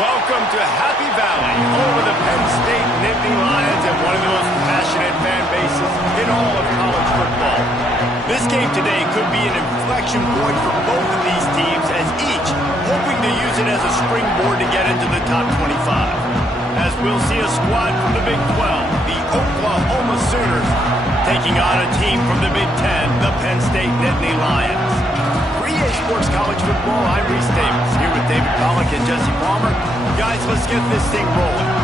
Welcome to Happy Valley, home of the Penn State Nittany Lions and one of the most passionate fan bases in all of college football. This game today could be an inflection point for both of these teams, as each hoping to use it as a springboard to get into the top 25. As we'll see a squad from the Big 12, the Oklahoma Sooners, taking on a team from the Big 10, the Penn State Nittany Lions. For EA Sports College Football, I'm Reese Davis, here with David Pollack and Jesse Palmer. Guys, let's get this thing rolling.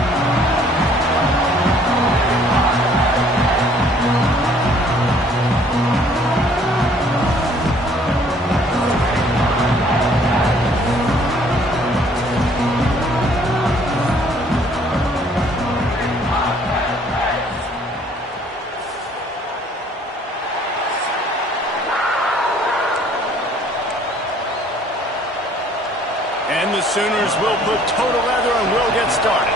And the Sooners will put total leather and will get started.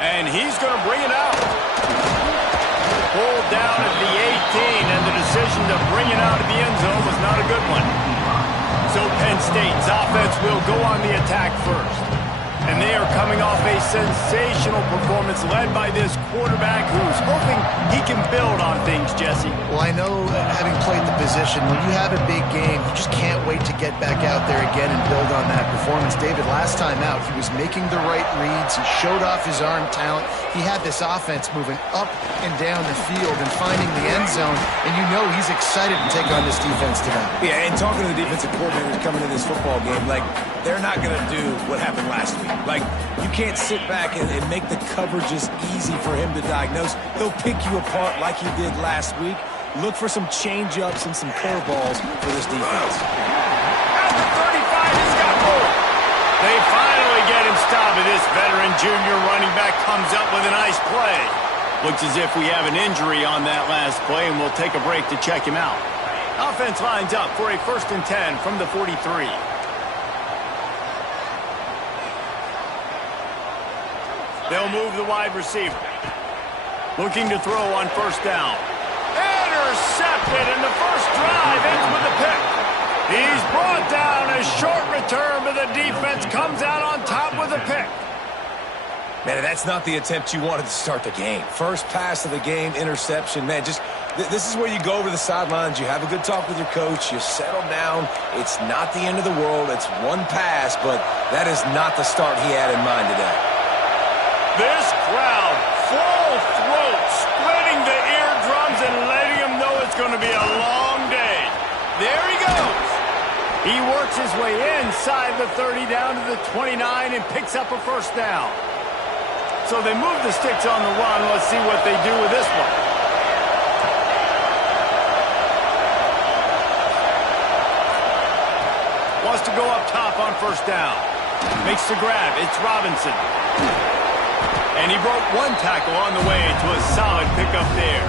And he's going to bring it out. Pulled down at the 18, and the decision to bring it out of the end zone was not a good one. So Penn State's offense will go on the attack first. And they are coming off a sensational performance led by this quarterback who's hoping he can build on things, Jesse. Well, I know, having played the position, when you have a big game, you just can't wait to get back out there again and build on that performance. David, last time out, he was making the right reads. He showed off his arm talent. He had this offense moving up and down the field and finding the end zone. And you know he's excited to take on this defense tonight. Yeah, and talking to the defensive coordinators coming into this football game, like, they're not going to do what happened last week. Like, you can't sit back and make the coverages easy for him to diagnose. He'll pick you apart like he did last week. Look for some change-ups and some curveballs for this defense. At the 35, he's got more. They finally get him stopped, and this veteran junior running back comes up with a nice play. Looks as if we have an injury on that last play, and we'll take a break to check him out. Offense lines up for a 1st and 10 from the 43. They'll move the wide receiver. Looking to throw on 1st down. Intercepted, and the first drive ends with a pick. He's brought down. A short return, but the defense comes out on top with a pick. Man, that's not the attempt you wanted to start the game. First pass of the game, interception. Man, just this is where you go over the sidelines. You have a good talk with your coach. You settle down. It's not the end of the world. It's one pass, but that is not the start he had in mind today. This crowd, full throat, splitting the eardrums and letting him know it's going to be a long day. There he goes. He works his way inside the 30 down to the 29 and picks up a 1st down. So they move the sticks on the run. Let's see what they do with this one. Wants to go up top on 1st down. Makes the grab. It's Robinson. And he broke one tackle on the way to a solid pickup there.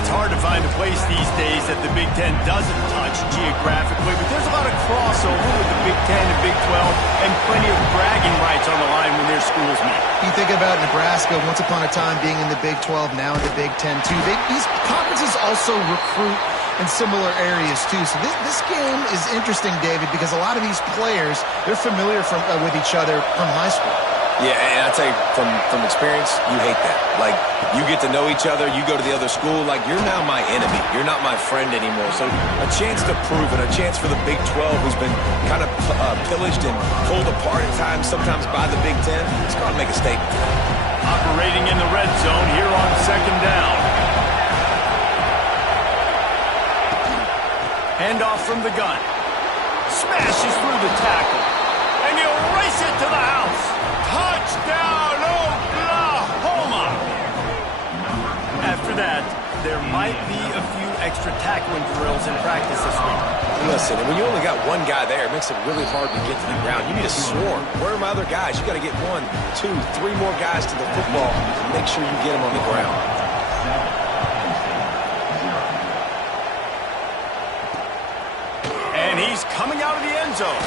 It's hard to find a place these days that the Big Ten doesn't touch geographically, but there's a lot of crossover with the Big Ten and Big 12 and plenty of bragging rights on the line when their schools meet. You think about Nebraska, once upon a time being in the Big 12, now in the Big 10 too. These conferences also recruit in similar areas too. So this game is interesting, David, because a lot of these players, they're familiar with each other from high school. Yeah, and I'll tell you, from experience, you hate that. Like, you get to know each other, you go to the other school, like, you're now my enemy. You're not my friend anymore. So a chance to prove it, a chance for the Big 12, who's been kind of pillaged and pulled apart at times, sometimes by the Big 10. It's got to make a statement. Operating in the red zone here on 2nd down. Handoff from the gun. Smashes through the tackle. And he'll race it to the house. Touchdown, Oklahoma! After that, there might be a few extra tackling drills in practice this week. Listen, when you only got one guy there, it makes it really hard to get to the ground. You need a swarm. Where are my other guys? You got to get 1, 2, 3 more guys to the football to make sure you get them on the ground. And he's coming out of the end zone.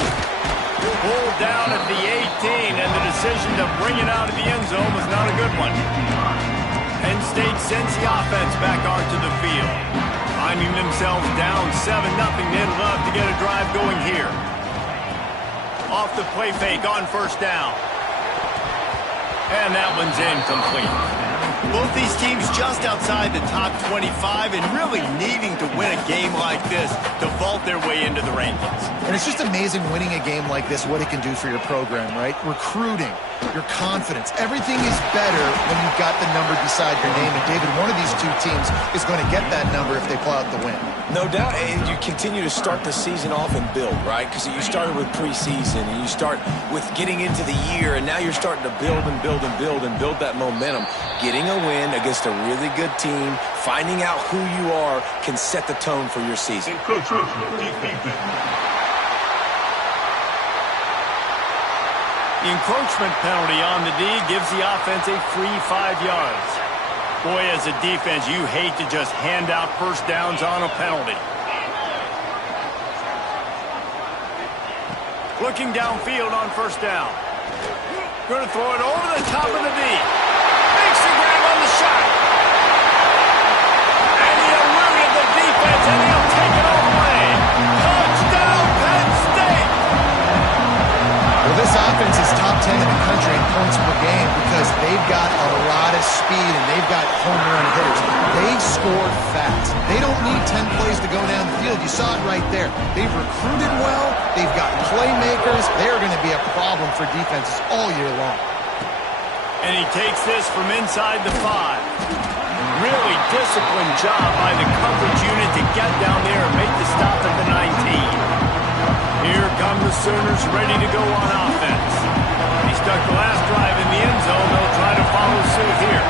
Pulled down at the 18, and the decision to bring it out of the end zone was not a good one. Penn State sends the offense back onto the field. Finding themselves down 7-0, they'd love to get a drive going here. Off the play fake on first down. And that one's incomplete. Both these teams just outside the top 25 and really needing to win a game like this to vault their way into the rankings. And it's just amazing winning a game like this, what it can do for your program, right? Recruiting, your confidence, everything is better when you've got the number beside your name. And David, one of these two teams is going to get that number if they pull out the win. No doubt, and you continue to start the season off and build, right? Because you started with preseason, and you start with getting into the year, and now you're starting to build and build and build and build that momentum. Getting a win against a really good team, finding out who you are, can set the tone for your season. The encroachment penalty on the D gives the offense a free 5 yards. Boy, as a defense, you hate to just hand out first downs on a penalty. Looking downfield on first down. Going to throw it over the top of the D. Makes the grab on the shot. And he eluded the defense, and he'll take it all the way. Touchdown, Penn State! Well, this offense is top 10 in the country in points per game because they've got a lot of speed and they've got home run hitters. They score fast. They don't need 10 plays to go down the field. You saw it right there. They've recruited well. They've got playmakers. They're going to be a problem for defenses all year long. And he takes this from inside the 5. Really disciplined job by the coverage unit to get down there and make the stop at the 19. Here come the Sooners ready to go on offense. He stuck the last drive in the end zone. They'll try to follow suit here.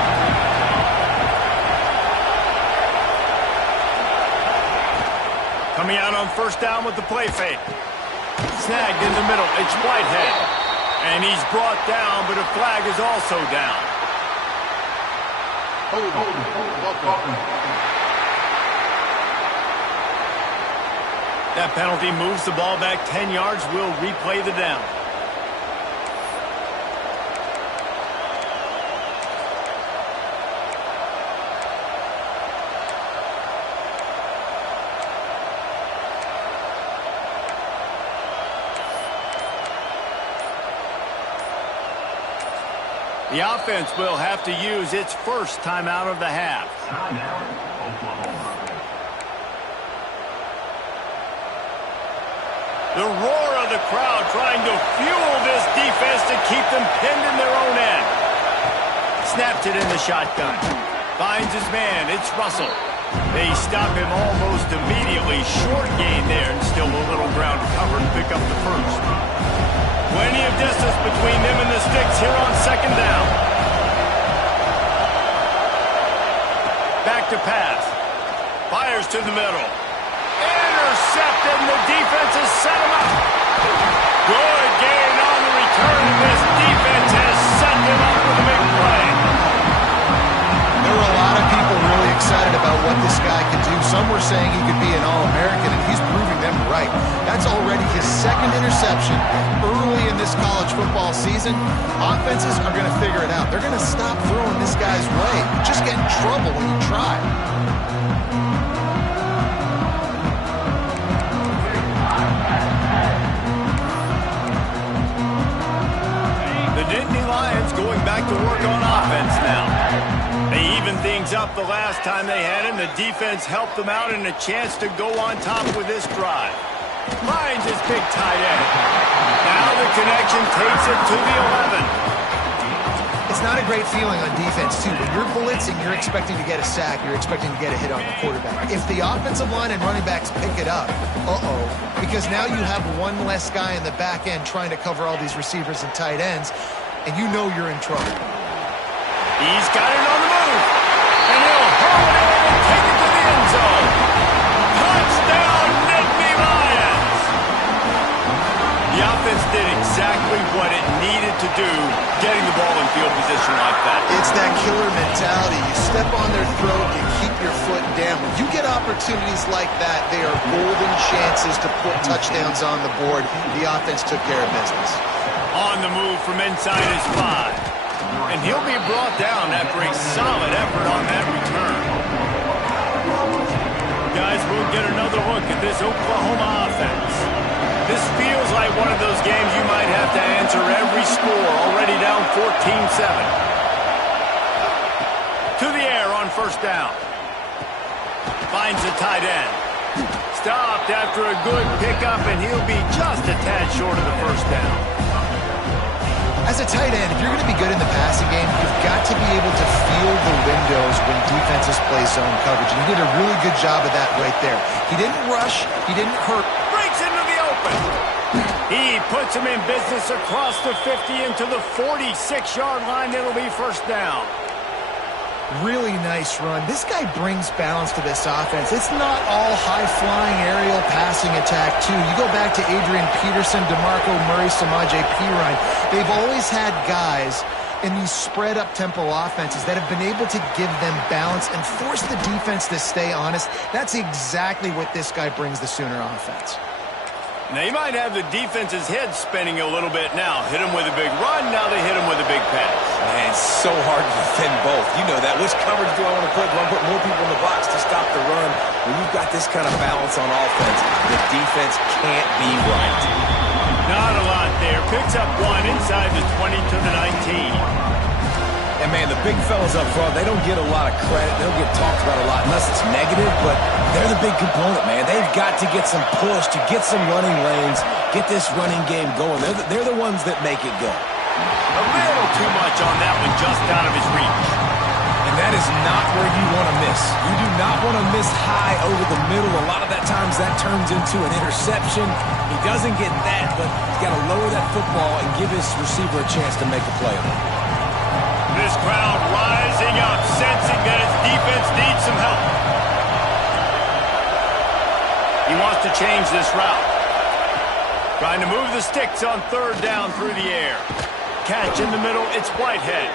Coming out on first down with the play fake. Snagged in the middle. It's Whitehead. And he's brought down, but a flag is also down. That penalty moves the ball back 10 yards. We'll replay the down. The offense will have to use its first timeout of the half. The roar of the crowd trying to fuel this defense to keep them pinned in their own end. Snaps it in the shotgun. Finds his man. It's Russell. They stop him almost immediately. Short gain there and still a little ground to cover and pick up the first. Plenty of distance between them and the sticks here on second down. Back to pass. Fires to the middle. Intercepted, and the defense has set him up. Good gain on the return, and this defense has set him up with a big play. There were a lot of people really excited about what this guy could do. Some were saying he could be an All-American, and he's proving them right. That's already his second interception early in this college football season. Offenses are going to figure it out. They're going to stop throwing this guy's way. You just get in trouble when you try. Going back to work on offense now. They evened things up the last time they had him. The defense helped them out and a chance to go on top with this drive. Finds his big tight end. Now the connection takes it to the 11. It's not a great feeling on defense, too. When you're blitzing, you're expecting to get a sack. You're expecting to get a hit on the quarterback. If the offensive line and running backs pick it up, because now you have one less guy in the back end trying to cover all these receivers and tight ends, and you know you're in trouble. He's got it on the move. And he'll hurl it in and take it to the end zone. Touchdown, Nittany Lions! The offense did exactly what it needed to do, getting the ball in field position like that. It's that killer mentality. You step on their throat, you keep your foot down. When you get opportunities like that, they are golden chances to put touchdowns on the board. The offense took care of business. On the move from inside his 5. And he'll be brought down after a solid effort on that return. Guys, another look at this Oklahoma offense. This feels like one of those games you might have to answer every score, already down 14-7. To the air on first down. Finds the tight end. Stopped after a good pickup, and he'll be just a tad short of the first down. As a tight end, if you're going to be good in the passing game, you've got to be able to feel the windows when defenses play zone coverage. And he did a really good job of that right there. He didn't rush. He didn't hurt. Breaks into the open. He puts him in business across the 50 into the 46-yard line. It'll be first down. Really nice run. This guy brings balance to this offense. It's not all high-flying aerial passing attack, too. You go back to Adrian Peterson, DeMarco Murray, Samaje Perine. They've always had guys in these spread-up tempo offenses that have been able to give them balance and force the defense to stay honest. That's exactly what this guy brings the Sooner offense. They might have the defense's head spinning a little bit now. Hit him with a big run, now they hit him with a big pass. Man, it's so hard to defend both. You know that. Which coverage do I want to put? Do I put more people in the box to stop the run? When you've got this kind of balance on offense, the defense can't be right. Not a lot there. Picks up one inside the 20 to the 19. And, man, the big fellas up front, they don't get a lot of credit. They don't get talked about a lot unless it's negative, but they're the big component, man. They've got to get some push, to get some running lanes, get this running game going. They're the ones that make it go. A little too much on that one, just out of his reach. And that is not where you want to miss. You do not want to miss high over the middle. A lot of that times that turns into an interception. He doesn't get that, but he's got to lower that football and give his receiver a chance to make a play. This crowd rising up, sensing that its defense needs some help. He wants to change this route. Trying to move the sticks on third down through the air. Catch in the middle, it's Whitehead.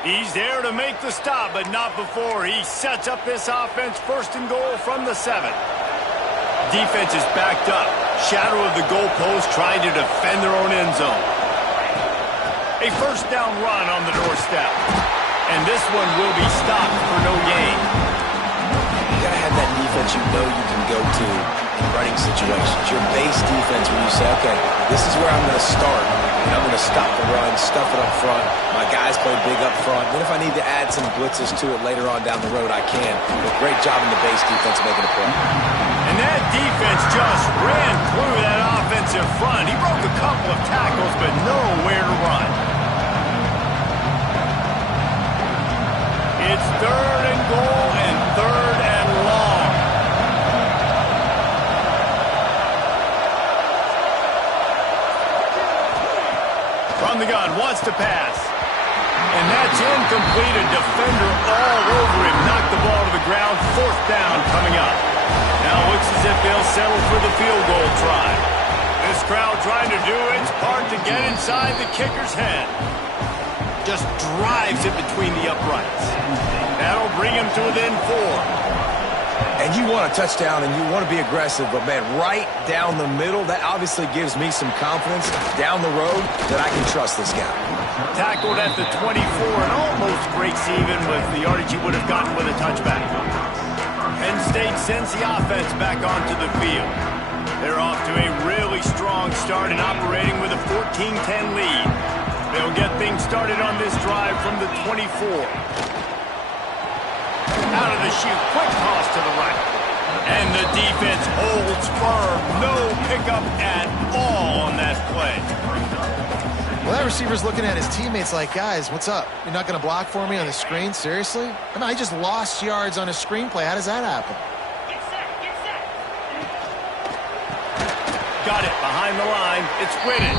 He's there to make the stop, but not before he sets up this offense first and goal from the 7. Defense is backed up. Shadow of the goalpost trying to defend their own end zone. A first down run on the doorstep. And this one will be stopped for no gain. You got to have that defense you know you can go to in running situations. Your base defense where you say, okay, this is where I'm going to start. And I'm going to stop the run, stuff it up front. My guys play big up front. Then if I need to add some blitzes to it later on down the road, I can. But great job in the base defense making a play. And that defense just ran through that offensive front. He broke a couple of tackles, but nowhere to run. It's third and goal and third and long. From the gun, wants to pass. And that's incomplete. A defender all over him. Knocked the ball to the ground. Fourth down coming up. Now looks as if they'll settle for the field goal try. This crowd trying to do its part to get inside the kicker's head. Just drives it between the uprights. That'll bring him to within 4. And you want a touchdown and you want to be aggressive, but, man, right down the middle, that obviously gives me some confidence down the road that I can trust this guy. Tackled at the 24 and almost breaks even with the yardage he would have gotten with a touchback. Penn State sends the offense back onto the field. They're off to a really strong start and operating with a 14-10 lead. They'll get things started on this drive from the 24. Out of the chute, quick toss to the right. And the defense holds firm. No pickup at all on that play. Well, that receiver's looking at his teammates like, guys, what's up? You're not going to block for me on the screen? Seriously? I mean, I just lost yards on a screenplay. How does that happen? Get set. Got it behind the line. It's Whitted.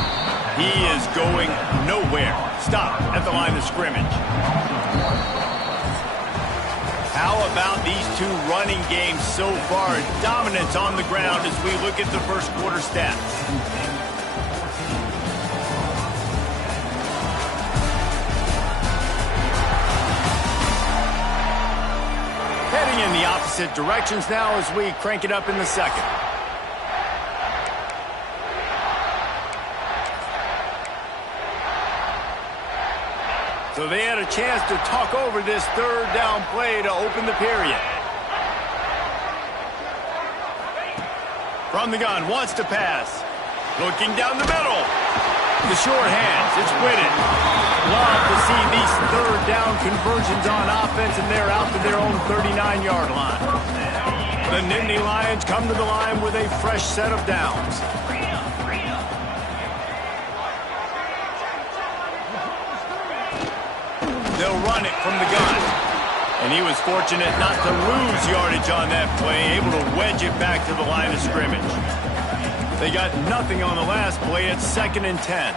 He is going nowhere. Stop at the line of scrimmage. How about these two running games so far? Dominance on the ground as we look at the first quarter stats. Heading in the opposite directions now as we crank it up in the second. So they had a chance to talk over this third down play to open the period. From the gun, wants to pass. Looking down the middle. The short hands, it's Whitted. Love to see these third down conversions on offense, and they're out to their own 39-yard line. The Nittany Lions come to the line with a fresh set of downs. They'll run it from the gun. And he was fortunate not to lose yardage on that play, able to wedge it back to the line of scrimmage. They got nothing on the last play. It's 2nd and 10.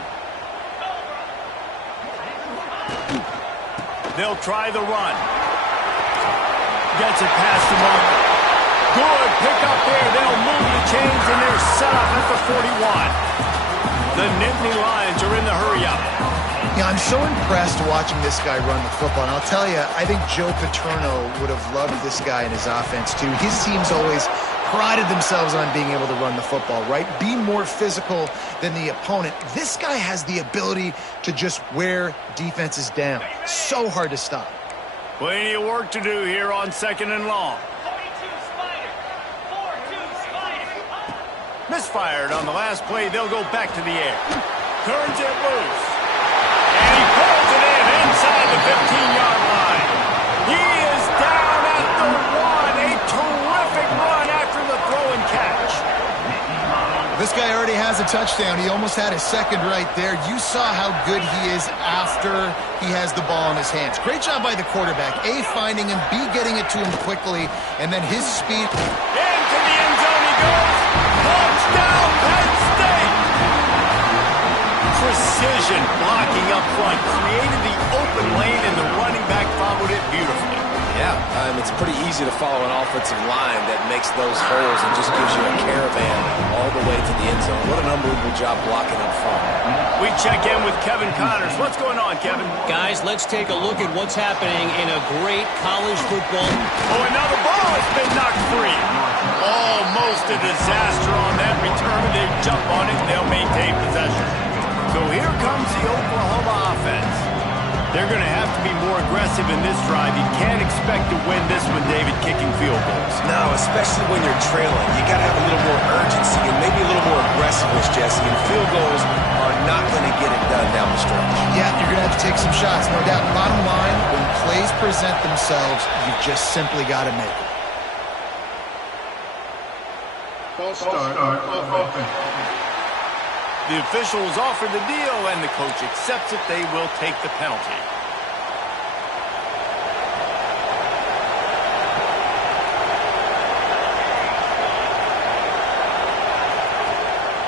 They'll try the run. Gets it past the marker. Good pick up there. They'll move the chains, and they're set up at the 41. The Nittany Lions are in the hurry-up. Yeah, I'm so impressed watching this guy run the football. And I'll tell you, I think Joe Paterno would have loved this guy in his offense, too. His teams always prided themselves on being able to run the football, right? Be more physical than the opponent. This guy has the ability to just wear defenses down. So hard to stop. Plenty of work to do here on 2nd and long. 42 Spider. 4-2 Spider. Misfired on the last play. They'll go back to the air. Turns it loose. And he pulls it in inside the 15-yard line. He is down at the 1. A terrific run after the throw and catch. This guy already has a touchdown. He almost had his second right there. You saw how good he is after he has the ball in his hands. Great job by the quarterback. A, finding him. B, getting it to him quickly. And then his speed. Into the end zone he goes. Touchdown, Penn State. Precision blocking up front. Created the open lane, and the running back followed it beautifully. Yeah, it's pretty easy to follow an offensive line that makes those holes and just gives you a caravan all the way to the end zone. What an unbelievable job blocking up front. We check in with Kevin Connors. What's going on, Kevin? Guys, let's take a look at what's happening in a great college football. Oh, and now the ball has been knocked free. Almost a disaster on that return. They jump on it, and they'll maintain possession. So here comes the Oklahoma offense. They're going to have to be more aggressive in this drive. You can't expect to win this one, David, kicking field goals. No, especially when you're trailing. You got to have a little more urgency and maybe a little more aggressiveness, Jesse. And field goals are not going to get it done down the stretch. Yeah, you're going to have to take some shots, no doubt. Bottom line, when plays present themselves, you just simply got to make it. False start offense. The officials offer the deal, and the coach accepts it. They will take the penalty.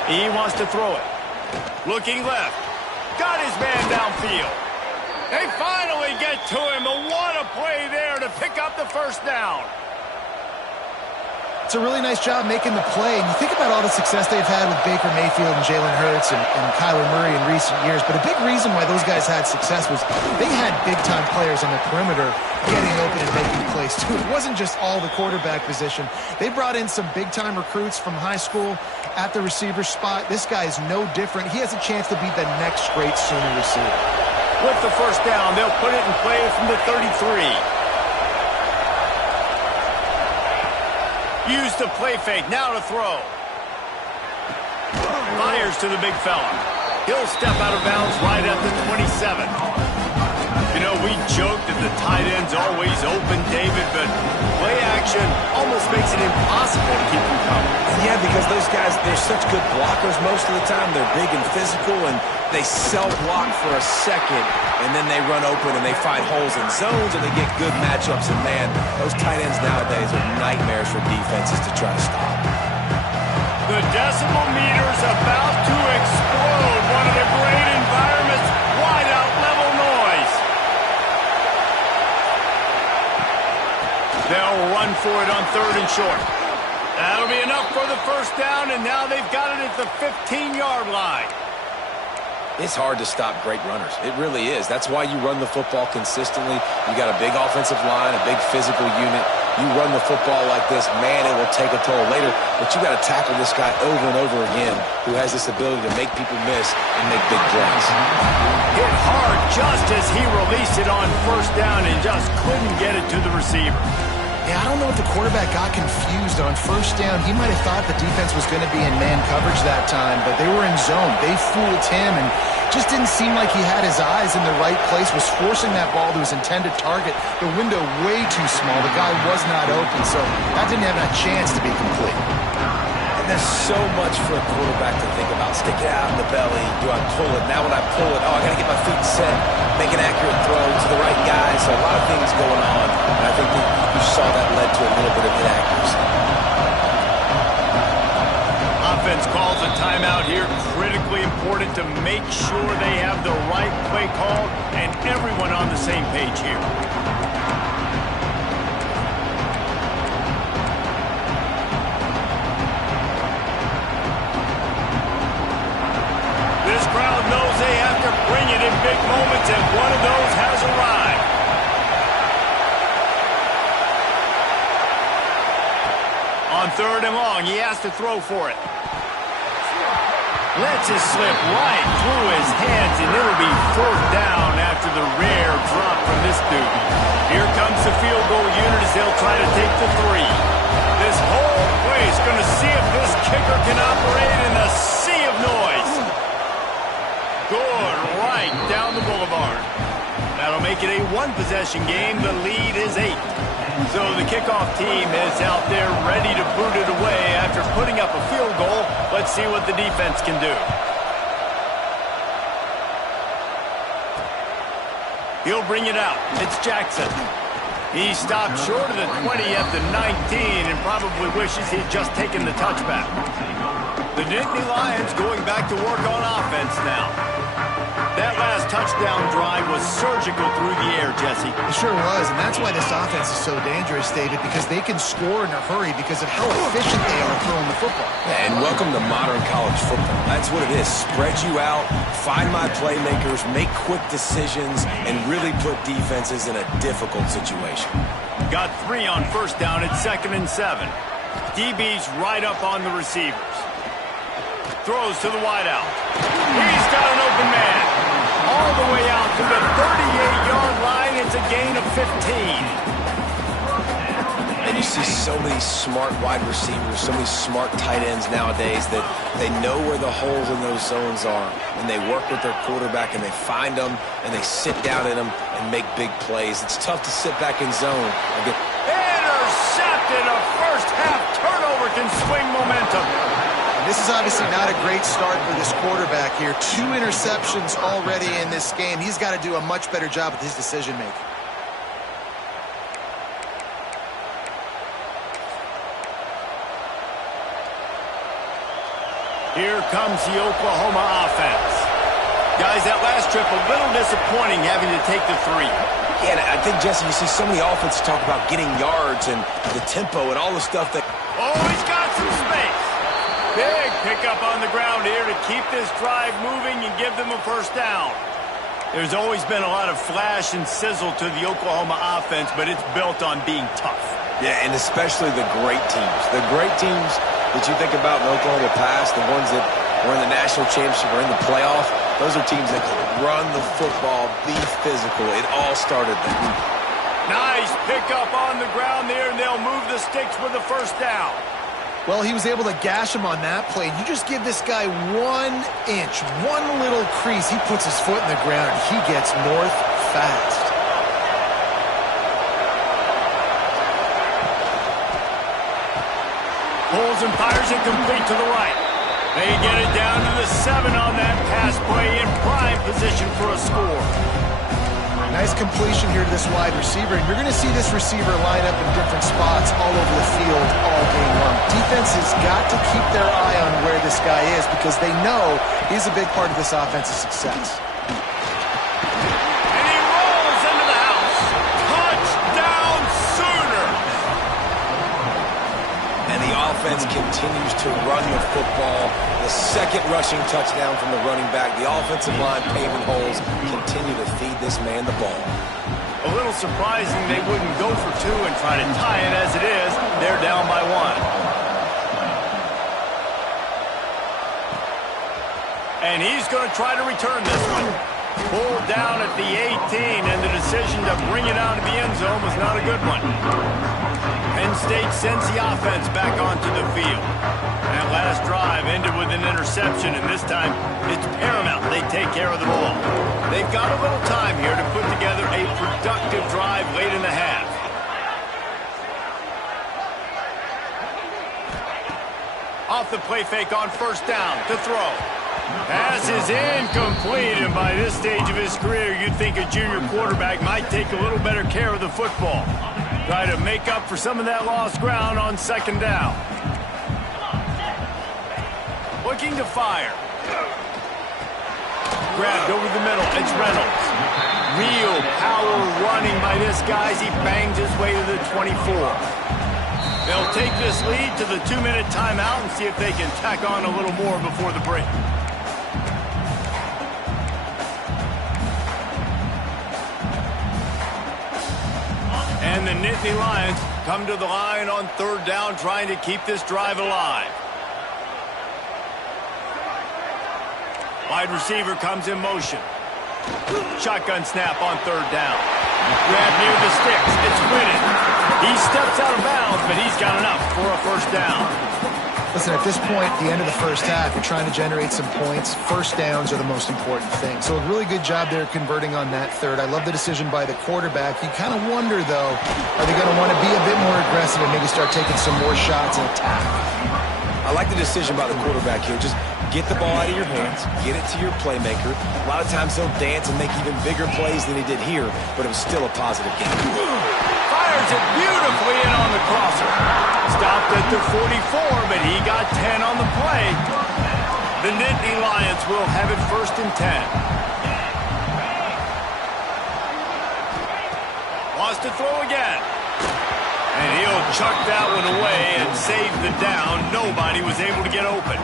He wants to throw it. Looking left. Got his man downfield. They finally get to him. But what a play there to pick up the first down. It's a really nice job making the play. And you think about all the success they've had with Baker Mayfield and Jalen Hurts and Kyler Murray in recent years. But a big reason why those guys had success was they had big-time players on the perimeter getting open and making plays, too. It wasn't just all the quarterback position. They brought in some big-time recruits from high school at the receiver spot. This guy is no different. He has a chance to be the next great Sooner receiver. With the first down, they'll put it in play from the 33. Use the play fake, now to throw. Fires to the big fella. He'll step out of bounds right at the 27. You know, we joked that the tight end's always open, David, but play action almost makes it impossible to keep them coming. Yeah, because those guys, they're such good blockers most of the time. They're big and physical, and they self-block for a second, and then they run open and they find holes in zones, and they get good matchups. And, man, those tight ends nowadays are nightmares for defenses to try to stop. The decibel meter's about to explode. One of the great environments, wide out level noise. They'll run for it on 3rd and short. That'll be enough for the first down, and now they've got it at the 15-yard line. It's hard to stop great runners. It really is. That's why you run the football consistently. You got a big offensive line, a big physical unit. You run the football like this, man, it will take a toll later. But you got to tackle this guy over and over again who has this ability to make people miss and make big plays. Hit hard just as he released it on first down and just couldn't get it to the receiver. Yeah, I don't know if the quarterback got confused on first down. He might have thought the defense was going to be in man coverage that time, but they were in zone. They fooled him and just didn't seem like he had his eyes in the right place, was forcing that ball to his intended target. The window way too small. The guy was not open, so that didn't have a chance to be complete. There's so much for a quarterback to think about. Stick it out in the belly. Do I pull it? Now when I pull it, I got to get my feet set, make an accurate throw to the right guy. So a lot of things going on. And I think that you saw that led to a little bit of inaccuracy. Offense calls a timeout here. Critically important to make sure they have the right play called and everyone on the same page here. This crowd knows they have to bring it in big moments, and one of those has arrived. On 3rd and long, he has to throw for it. Lets it slip right through his hands, and it'll be 4th down after the rare drop from this dude. Here comes the field goal unit as they'll try to take the 3. This whole place going to see if this kicker can operate in a sea of noise. Good, right down the boulevard. That'll make it a 1-possession game. The lead is 8. So the kickoff team is out there ready to boot it away after putting up a field goal. Let's see what the defense can do. He'll bring it out. It's Jackson. He stopped short of the 20 at the 19 and probably wishes he'd just taken the touchback. The Nittany Lions going back to work on offense now. That last touchdown drive was surgical through the air, Jesse. It sure was, and that's why this offense is so dangerous, David, because they can score in a hurry because of how efficient they are throwing the football. Yeah, and welcome to modern college football. That's what it is. Spread you out, find my playmakers, make quick decisions, and really put defenses in a difficult situation. Got 3 on 1st down at 2nd and 7. DB's right up on the receivers. Throws to the wideout. He's got an open man. All the way out to the 38-yard line. It's a gain of 15. And you see so many smart wide receivers, so many smart tight ends nowadays that they know where the holes in those zones are. And they work with their quarterback and they find them and they sit down in them and make big plays. It's tough to sit back in zone. Intercepted. A first-half turnover can swing momentum. This is obviously not a great start for this quarterback here. 2 interceptions already in this game. He's got to do a much better job with his decision-making. Here comes the Oklahoma offense. Guys, that last trip a little disappointing having to take the 3. Yeah, and I think, Jesse, you see so many offenses talk about getting yards and the tempo and all the stuff that... Oh, he's got some space. Big pickup on the ground here to keep this drive moving and give them a 1st down. There's always been a lot of flash and sizzle to the Oklahoma offense, but it's built on being tough. Yeah, and especially the great teams. The great teams that you think about in Oklahoma past, the ones that were in the national championship or in the playoff, those are teams that can run the football, be physical. It all started there. Nice pickup on the ground there, and they'll move the sticks with a 1st down. Well, he was able to gash him on that play. You just give this guy 1 inch, one little crease. He puts his foot in the ground, and he gets north fast. Pulls and fires it complete to the right. They get it down to the 7 on that pass play in prime position for a score. Nice completion here to this wide receiver, and you're going to see this receiver line up in different spots all over the field all game long. Defense has got to keep their eye on where this guy is because they know he's a big part of this offense's success. And he rolls into the house. Touchdown Sooner! And the offense continues to run the football. The 2nd rushing touchdown from the running back. The offensive line paving holes continue to feed this man the ball. A little surprising they wouldn't go for 2 and try to tie it. As it is, they're down by 1. And he's going to try to return this one. Pulled down at the 18, and the decision to bring it out of the end zone was not a good one. State sends the offense back onto the field. That last drive ended with an interception, and this time it's paramount they take care of the ball. They've got a little time here to put together a productive drive late in the half. Off the play fake on first down to throw. Pass is incomplete, and by this stage of his career, you'd think a junior quarterback might take a little better care of the football. Try to make up for some of that lost ground on second down. Looking to fire. Grabbed over the middle. It's Reynolds. Real power running by this guy as he bangs his way to the 24. They'll take this lead to the 2-minute timeout and see if they can tack on a little more before the break. And the Nittany Lions come to the line on third down, trying to keep this drive alive. Wide receiver comes in motion. Shotgun snap on third down. Grab near the sticks. It's Whitted. He steps out of bounds, but he's got enough for a first down. Listen, at this point, the end of the first half, you're trying to generate some points. First downs are the most important thing. So a really good job there converting on that third. I love the decision by the quarterback. You kind of wonder, though, are they going to want to be a bit more aggressive and maybe start taking some more shots and attack? I like the decision by the quarterback here. Just get the ball out of your hands, get it to your playmaker. A lot of times he'll dance and make even bigger plays than he did here, but it was still a positive game. Fires it beautifully in on the crosser. Stopped at the 44, but he got 10 on the play. The Nittany Lions will have it first and 10. Wants to throw again. And he'll chuck that one away and save the down. Nobody was able to get open.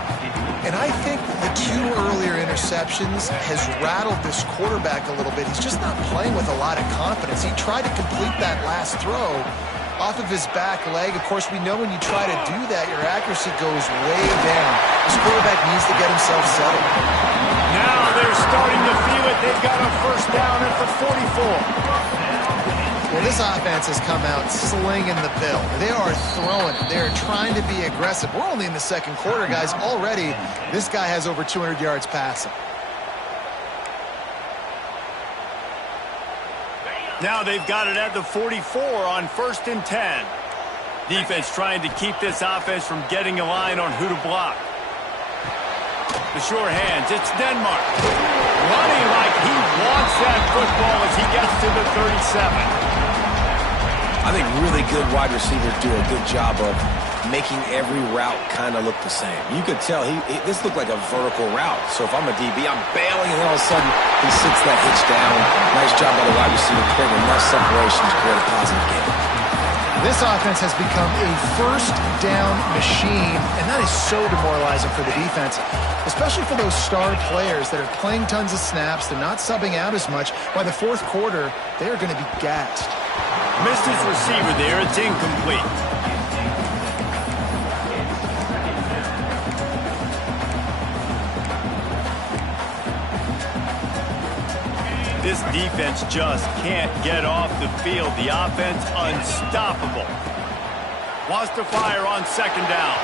And I think the 2 earlier interceptions has rattled this quarterback a little bit. He's just not playing with a lot of confidence. He tried to complete that last throw off of his back leg. Of course, we know when you try to do that, your accuracy goes way down. This quarterback needs to get himself settled. Now they're starting to feel it. They've got a first down at the 44. Well, this offense has come out slinging the bill. They are throwing it. They are trying to be aggressive. We're only in the second quarter, guys. Already, this guy has over 200 yards passing. Now they've got it at the 44 on first and 10. Defense trying to keep this offense from getting a line on who to block. The sure hands, it's Denmark. Running like he wants that football as he gets to the 37. I think really good wide receivers do a good job of making every route kind of look the same. You could tell this looked like a vertical route. So if I'm a DB, I'm bailing, and then all of a sudden he sits that hitch down. Nice job by the wide receiver, creating enough separation to create a positive game. This offense has become a first down machine, and that is so demoralizing for the defense, especially for those star players that are playing tons of snaps. They're not subbing out as much. By the fourth quarter, they are going to be gassed. Missed his receiver there. It's incomplete. This defense just can't get off the field. The offense unstoppable. Wants to fire on second down.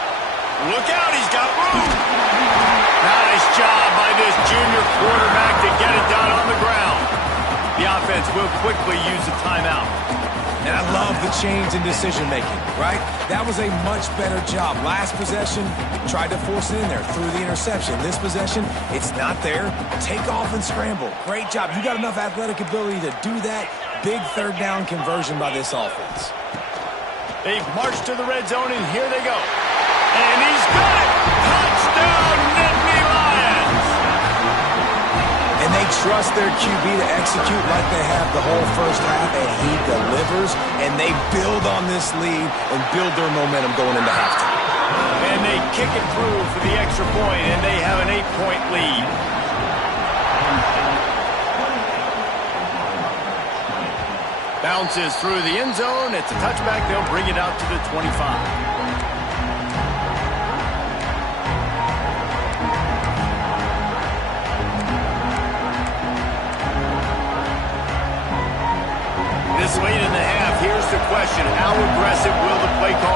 Look out, he's got room. Nice job by this junior quarterback to get it done on the ground. The offense will quickly use a timeout. And I love the change in decision-making, right? That was a much better job. Last possession, tried to force it in there, threw the interception. This possession, it's not there. Take off and scramble. Great job. You got enough athletic ability to do that. Big third down conversion by this offense. They've marched to the red zone, and here they go. And he's got it! Touchdown, Nittany Lions! And they trust their QB to execute like they have the whole first half, and he delivers, and they build on this lead and build their momentum going into halftime. And they kick it through for the extra point, and they have an 8-point lead. Bounces through the end zone. It's a touchback. They'll bring it out to the 25. This late in the half, here's the question. How aggressive will the play call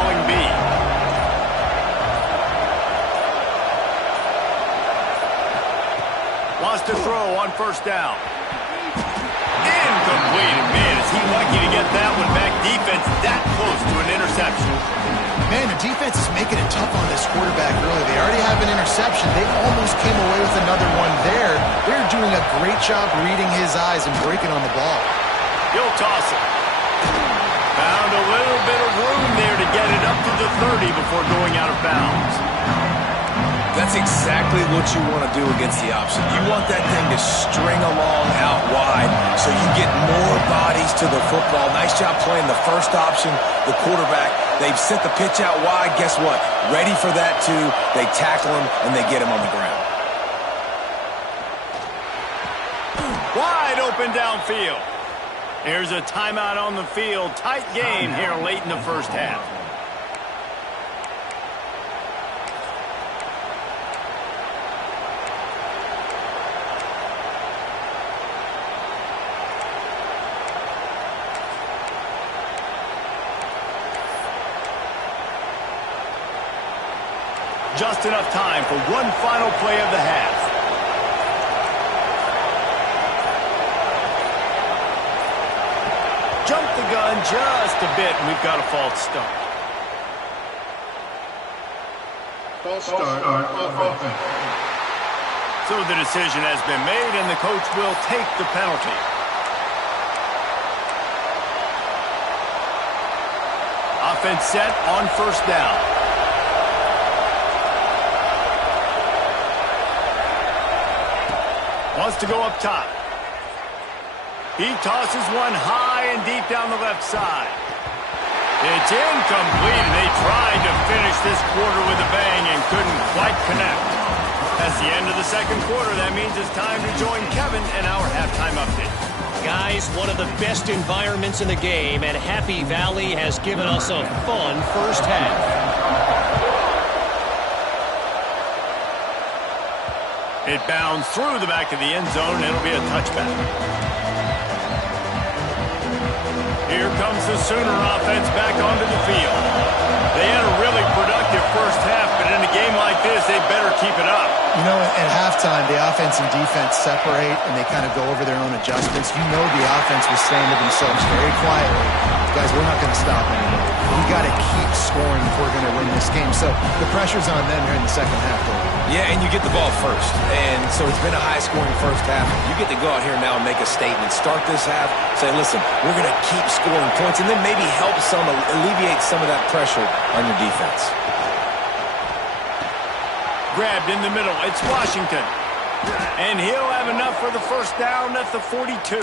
to throw on first down. Incomplete. Man, is he lucky to get that one back. Defense that close to an interception. Man, the defense is making it tough on this quarterback early. They already have an interception. They almost came away with another one there. They're doing a great job reading his eyes and breaking on the ball. He'll toss it. Found a little bit of room there to get it up to the 30 before going out of bounds. That's exactly what you want to do against the option. You want that thing to string along out wide so you get more bodies to the football. Nice job playing the first option, the quarterback. They've sent the pitch out wide. Guess what? Ready for that, too. They tackle him, and they get him on the ground. Wide open downfield. Here's a timeout on the field. Tight game here late in the first half. Just enough time for one final play of the half. Jump the gun just a bit, and we've got a false start. False start on offense. So the decision has been made, and the coach will take the penalty. Offense set on first down. Wants to go up top. He tosses one high and deep down the left side. It's incomplete, and they tried to finish this quarter with a bang and couldn't quite connect. That's the end of the second quarter. That means it's time to join Kevin in our halftime update. Guys, one of the best environments in the game, and Happy Valley has given us a fun first half. It bounds through the back of the end zone, and it'll be a touchback. Here comes the Sooner offense back onto the field. They had a really productive first half, but in a game like this, they better keep it up. You know, at halftime, the offense and defense separate, and they kind of go over their own adjustments. You know the offense was saying to themselves very quietly, guys, we're not going to stop anymore. We got to keep scoring if we're going to win this game. So the pressure's on them here in the second half, though. Yeah, and you get the ball first. And so it's been a high-scoring first half. You get to go out here now and make a statement. Start this half, say, listen, we're going to keep scoring points, and then maybe help alleviate some of that pressure on your defense. Grabbed in the middle. It's Washington. And he'll have enough for the first down at the 42.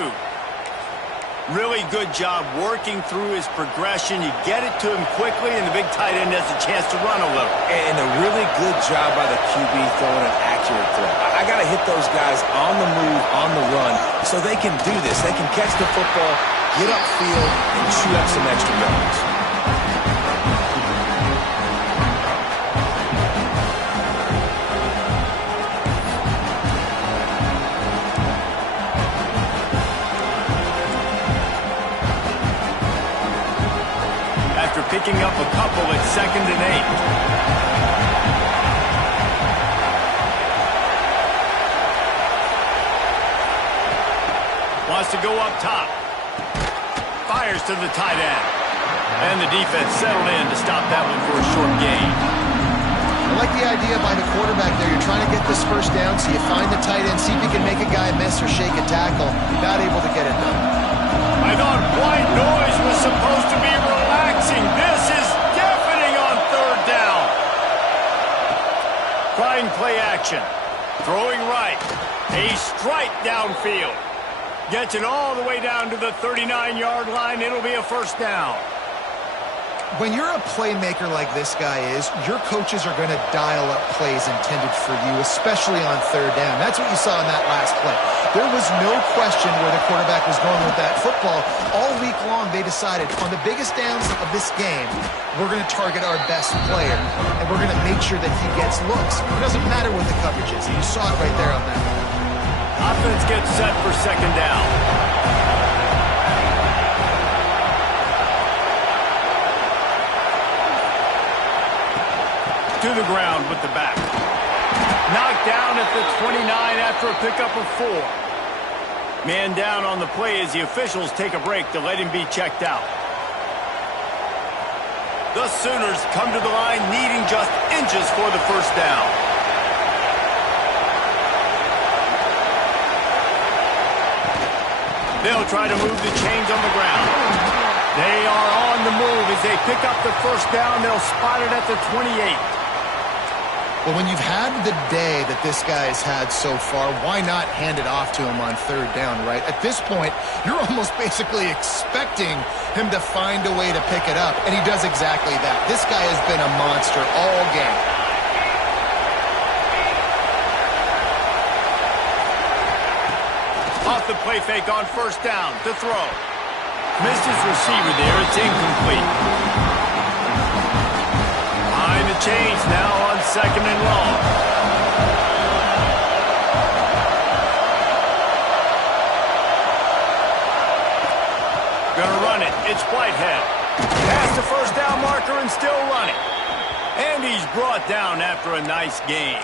Really good job working through his progression. You get it to him quickly, and the big tight end has a chance to run a little. And a really good job by the QB throwing an accurate throw. I got to hit those guys on the move, on the run, so they can do this. They can catch the football, get upfield, and chew up some extra yards. Picking up a couple at 2nd and 8. Wants to go up top. Fires to the tight end. And the defense settled in to stop that one for a short gain. I like the idea by the quarterback there. You're trying to get this first down, so you find the tight end, see if you can make a guy miss or shake a tackle. Not able to get it done. I thought white noise was supposed to be relaxing. This is deafening on third down. Trying play action. Throwing right. A strike downfield. Gets it all the way down to the 39-yard line. It'll be a first down. When you're a playmaker like this guy is, your coaches are going to dial up plays intended for you, especially on third down. That's what you saw in that last play. There was no question where the quarterback was going with that football. All week long, they decided on the biggest downs of this game, we're going to target our best player, and we're going to make sure that he gets looks. It doesn't matter what the coverage is. You saw it right there on that. Offense gets set for second down. To the ground with the back. Knocked down at the 29 after a pickup of 4. Man down on the play as the officials take a break to let him be checked out. The Sooners come to the line needing just inches for the first down. They'll try to move the chains on the ground. They are on the move as they pick up the first down. They'll spot it at the 28. Well, when you've had the day that this guy has had so far, why not hand it off to him on third down, right? At this point, you're almost basically expecting him to find a way to pick it up, and he does exactly that. This guy has been a monster all game. Off the play fake on first down to throw. Missed his receiver there. It's incomplete. Behind the chains now on second and long. Gonna run it. It's Whitehead. Past the first down marker and still running. And he's brought down after a nice gain.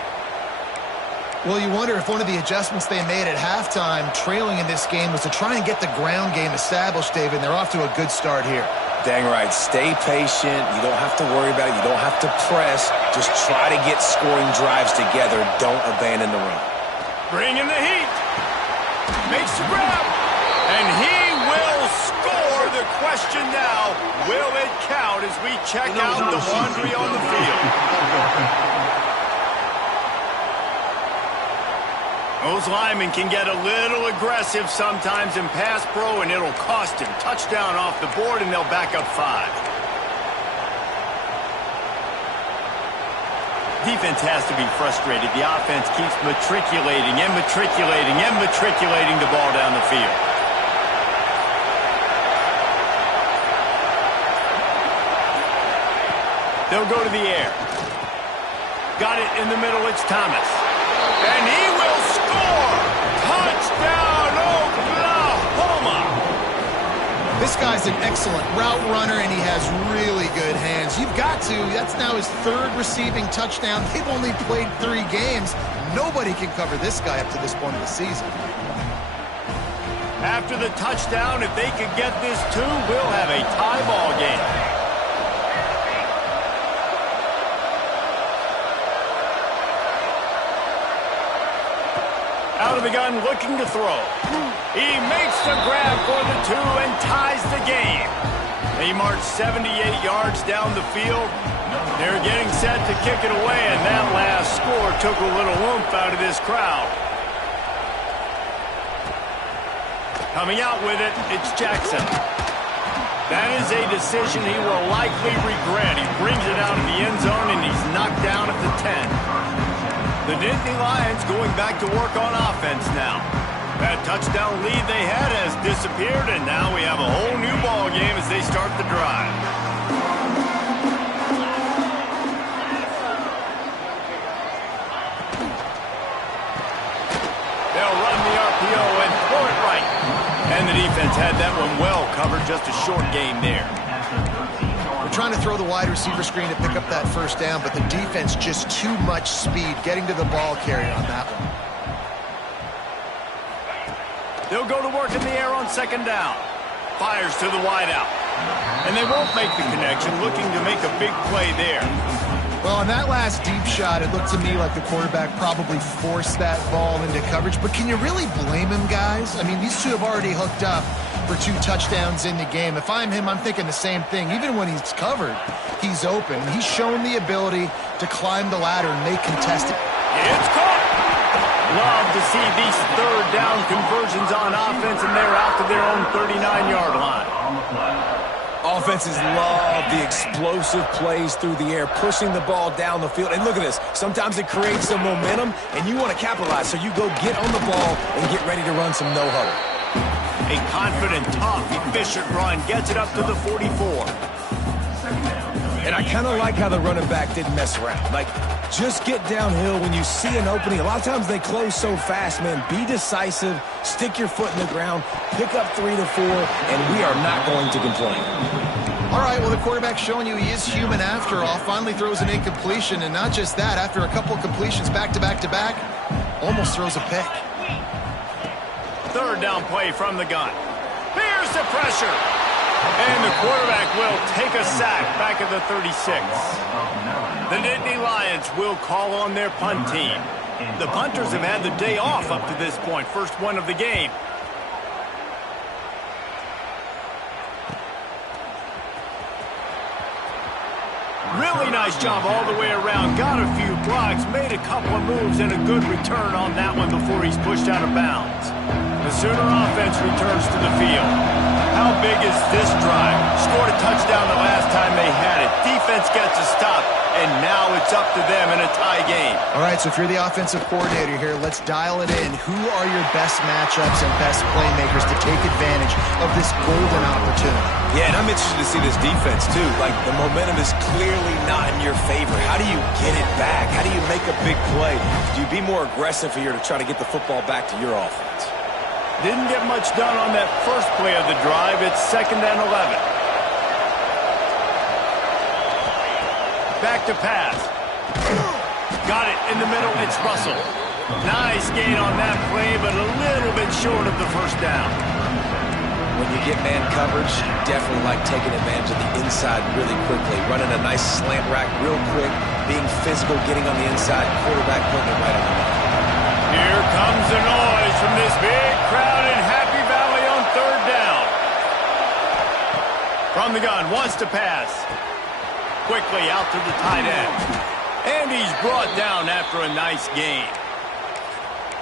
Well, you wonder if one of the adjustments they made at halftime, trailing in this game, was to try and get the ground game established, David. And they're off to a good start here. Dang right. Stay patient. You don't have to worry about it. You don't have to press. Just try to get scoring drives together. Don't abandon the run. Bring in the heat. Makes the grab. And he will score. The question now, will it count as we check out the laundry on the field? Those linemen can get a little aggressive sometimes in pass pro, and it'll cost him. Touchdown off the board, and they'll back up 5. Defense has to be frustrated. The offense keeps matriculating and matriculating and matriculating the ball down the field. They'll go to the air. Got it in the middle. It's Thomas. And he will score! Touchdown, Oklahoma! This guy's an excellent route runner, and he has really good hands. You've got to. That's now his 3rd receiving touchdown. They've only played 3 games. Nobody can cover this guy up to this point of the season. After the touchdown, if they could get this 2, we'll have a tie ball game. Out of the gun, looking to throw. He makes the grab for the 2 and ties the game. They march 78 yards down the field. They're getting set to kick it away, and that last score took a little oomph out of this crowd. Coming out with it, it's Jackson. That is a decision he will likely regret. He brings it out of the end zone, and he's knocked down at the 10. The Nittany Lions going back to work on offense now. That touchdown lead they had has disappeared, and now we have a whole new ball game as they start the drive. They'll run the RPO and throw it right. And the defense had that one well covered, just a short game there. We're trying to throw the wide receiver screen to pick up that first down, but the defense just too much speed getting to the ball carrier on that one. They'll go to work in the air on second down. Fires to the wideout. And they won't make the connection, looking to make a big play there. Well, on that last deep shot, it looked to me like the quarterback probably forced that ball into coverage. But can you really blame him, guys? I mean, these two have already hooked up for 2 touchdowns in the game. If I'm him, I'm thinking the same thing. Even when he's covered, he's open. He's shown the ability to climb the ladder and make contested. It's caught. Love to see these third down conversions on offense, and they're out to their own 39-yard line. Offenses love the explosive plays through the air, pushing the ball down the field. And look at this. Sometimes it creates some momentum, and you want to capitalize. So you go get on the ball and get ready to run some no-huddle. A confident, tough, efficient run gets it up to the 44. And I kind of like how the running back didn't mess around. Like, just get downhill when you see an opening. A lot of times they close so fast, man. Be decisive, stick your foot in the ground, pick up 3 to 4, and we are not going to complain. All right, well, the quarterback's showing you he is human after all. Finally throws an incompletion, and not just that, after a couple completions back-to-back-to-back, almost throws a pick. Third down play from the gun. Here's the pressure. And the quarterback will take a sack back at the 36. The Nittany Lions will call on their punt team. The punters have had the day off up to this point. First one of the game. Really nice job all the way around. Got a few blocks, made a couple of moves, and a good return on that one before he's pushed out of bounds. The Sooner offense returns to the field. How big is this drive? Scored a touchdown the last time they had it. Defense gets a stop, and now it's up to them in a tie game. All right, so if you're the offensive coordinator here, let's dial it in. Who are your best matchups and best playmakers to take advantage of this golden opportunity? Yeah, and I'm interested to see this defense, too. Like, the momentum is clearly not in your favor. How do you get it back? How do you make a big play? Do you be more aggressive here to try to get the football back to your offense? Didn't get much done on that first play of the drive. It's 2nd and 11. Back to pass. Got it in the middle. It's Russell. Nice gain on that play, but a little bit short of the first down. When you get man coverage, you definitely like taking advantage of the inside really quickly. Running a nice slant rack real quick, being physical, getting on the inside, quarterback putting it right on the line. Here comes the noise from this big crowd in Happy Valley on 3rd down. From the gun, wants to pass. Quickly out to the tight end. And he's brought down after a nice gain.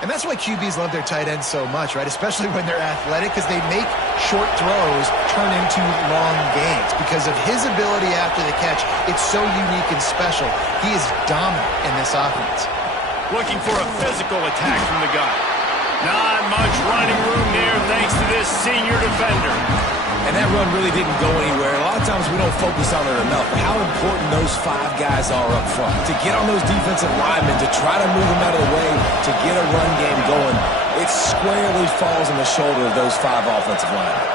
And that's why QBs love their tight ends so much, right? Especially when they're athletic, because they make short throws turn into long gains. Because of his ability after the catch, it's so unique and special. He is dominant in this offense. Looking for a physical attack from the gun. Not much running room there thanks to this senior defender. And that run really didn't go anywhere. A lot of times we don't focus on it enough, but how important those 5 guys are up front. To get on those defensive linemen, to try to move them out of the way, to get a run game going, it squarely falls on the shoulder of those 5 offensive linemen.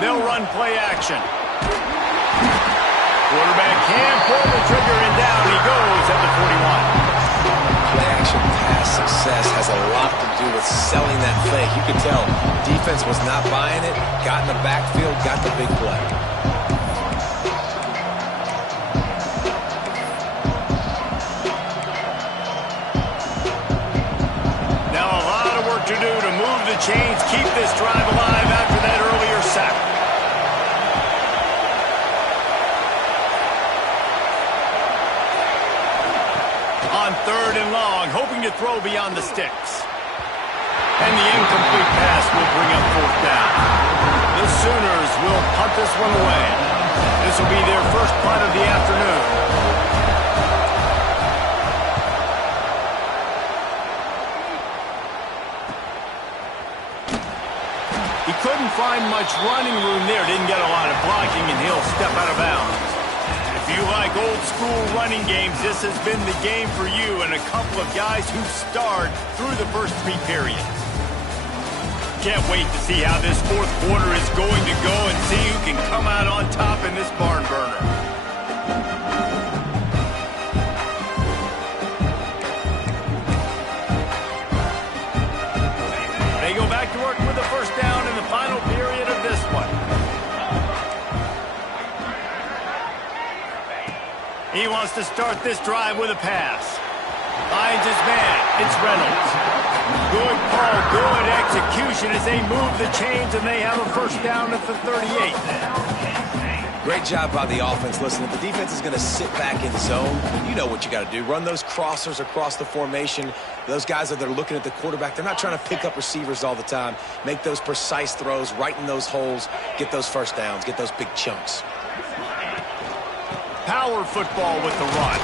They'll run play action. Quarterback can pull the trigger and down he goes at the 41. Play-action pass success has a lot to do with selling that fake. You can tell defense was not buying it, got in the backfield, got the big play. Now a lot of work to do to move the chains, keep this drive alive after that earlier sack. On 3rd and long, hoping to throw beyond the sticks. And the incomplete pass will bring up 4th down. The Sooners will punt this one away. This will be their first punt of the afternoon. He couldn't find much running room there. Didn't get a lot of blocking, and he'll step out of bounds. If you like old-school running games, this has been the game for you and a couple of guys who starred through the first 3 periods. Can't wait to see how this 4th quarter is going to go and see who can come out on top in this barn burner. They go back to work with the first down in the final period of this one. He wants to start this drive with a pass. Finds his man. It's Reynolds. Good call, good execution as they move the chains and they have a first down at the 38. Great job by the offense. Listen, if the defense is going to sit back in zone, you know what you got to do. Run those crossers across the formation. Those guys that are looking at the quarterback, they're not trying to pick up receivers all the time. Make those precise throws, right in those holes, get those first downs, get those big chunks. Power football with the run.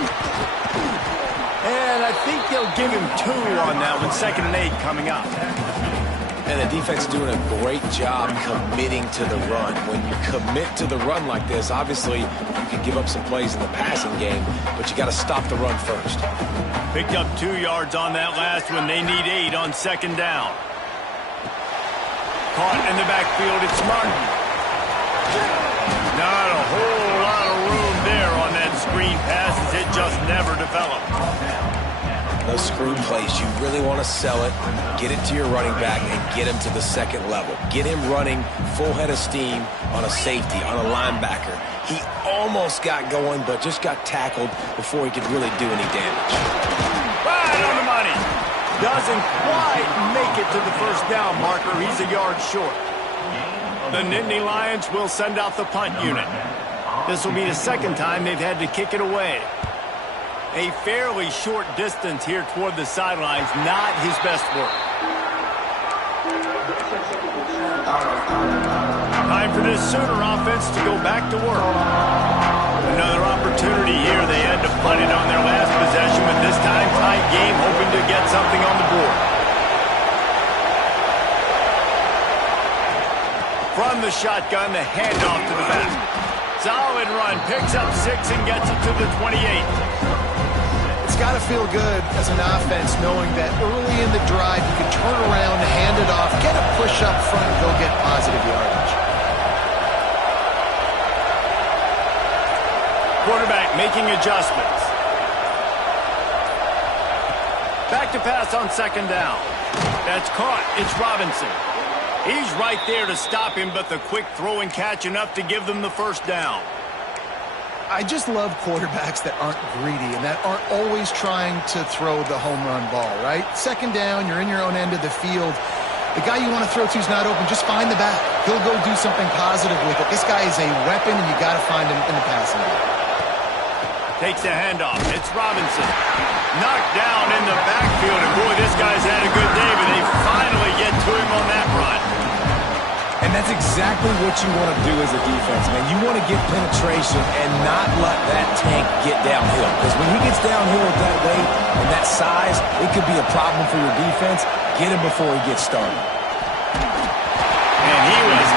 And I think they'll give him 2 on that one. 2nd and 8 coming up. And the defense doing a great job committing to the run. When you commit to the run like this, obviously you can give up some plays in the passing game, but you got to stop the run first. Picked up 2 yards on that last one. They need 8 on 2nd down. Caught in the backfield. It's Martin. Not a whole lot of room there on that screen pass as it just never developed. Those screen plays, you really want to sell it, get it to your running back, and get him to the second level. Get him running full head of steam on a safety, on a linebacker. He almost got going, but just got tackled before he could really do any damage. Right on the money. Doesn't quite make it to the first down marker. He's a yard short. The Nittany Lions will send out the punt unit. This will be the second time they've had to kick it away. A fairly short distance here toward the sidelines, not his best work. Time for this Sooner offense to go back to work. Another opportunity here. They had to punt it on their last possession, but this time tight game, hoping to get something on the board. From the shotgun, the handoff to the back. Solid run, picks up 6 and gets it to the 28. It's got to feel good as an offense knowing that early in the drive you can turn around, hand it off, get a push up front, and go get positive yardage. Quarterback making adjustments. Back to pass on second down. That's caught. It's Robinson. He's right there to stop him, but the quick throw and catch enough to give them the first down. I just love quarterbacks that aren't greedy and that aren't always trying to throw the home run ball, right? Second down, you're in your own end of the field. The guy you want to throw to is not open. Just find the back. He'll go do something positive with it. This guy is a weapon, and you got to find him in the passing game. Takes the handoff. It's Robinson. Knocked down in the backfield, and boy, this guy's had a good day, but they finally get to him on that run. And that's exactly what you want to do as a defense, man. You want to get penetration and not let that tank get downhill. Because when he gets downhill with that weight and that size, it could be a problem for your defense. Get him before he gets started. And he was